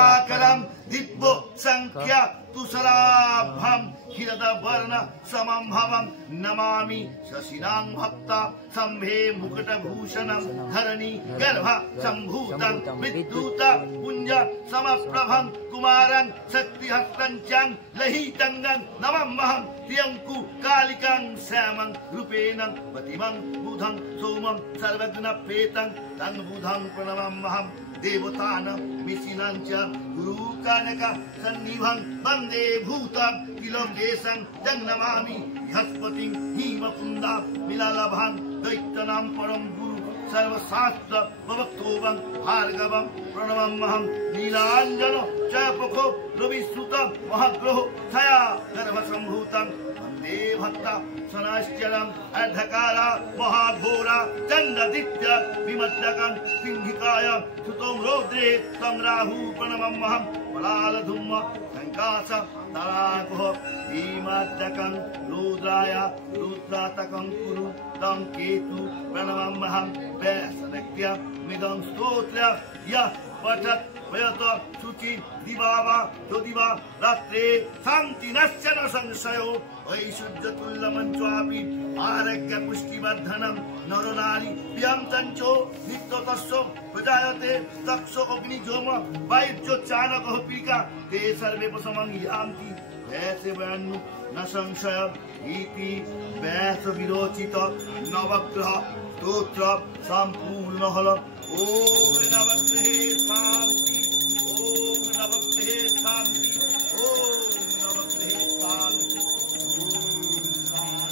दिवाकरं दिव्य संख्या तुषाराभं हिरदवर्ण समं भवं नमामि शशिनां भक्ता शम्भे मुकुटभूषणं धरणी गर्भ सम्भूतं विद्युत पुञ्ज समप्रभं कुमारं शक्तिहस्तं चं लहितंगं नममहं त्र्यंकु कालिकं श्यामं रूपेण प्रतिमं बुधं सोमं सर्वज्ञप्रेतं तं बुधं प्रणमाम्यहं देवतानं विशिनं च गुरुकानक सन्निभं वन्दे भूतं किलोकेशं तं नमामि बृहस्पतिं हिमकुन्दा मिलालभां दैत्यनां परं गुरु सर्वशास्त्र प्रवक्तोवं भार्गवं प्रणमाम्यहं नीलाञ्जन चयपखो रविसुतं महाग्रहो छया गर्भसम्भूतं वन्दे भक्ता सनाश्चरम् अर्धकारा महाघोरा चन्द्रदित्य विमद्दकं सिंहिकाय सुतं रौद्रे तं राहु प्रणमाम्यहं बलालधूम संकाश तराकुः भीमद्दकं रुद्राय रुद्रातकं कुरु तं केतु प्रणमाम्यहं वैसनक्य मिदं स्तोत्र यः पठत् वयत शुचि दिवावा ज्योतिवा रात्रे शान्ति नश्च न संशयो ऐश्वर्यतुल्यमञ्चापि आरोग्य पुष्टिवर्धनं नरनारी प्रियं तञ्चो नित्यतस्य प्रजायते तक्षो अग्निजोम वायुज्यो चानकः पीका ते सर्वे पशमं यान्ति वैसे वयनु न संशय इति वैस विरोचित नवग्रह स्तोत्र सम्पूर्ण हल ओम नवग्रहे शांति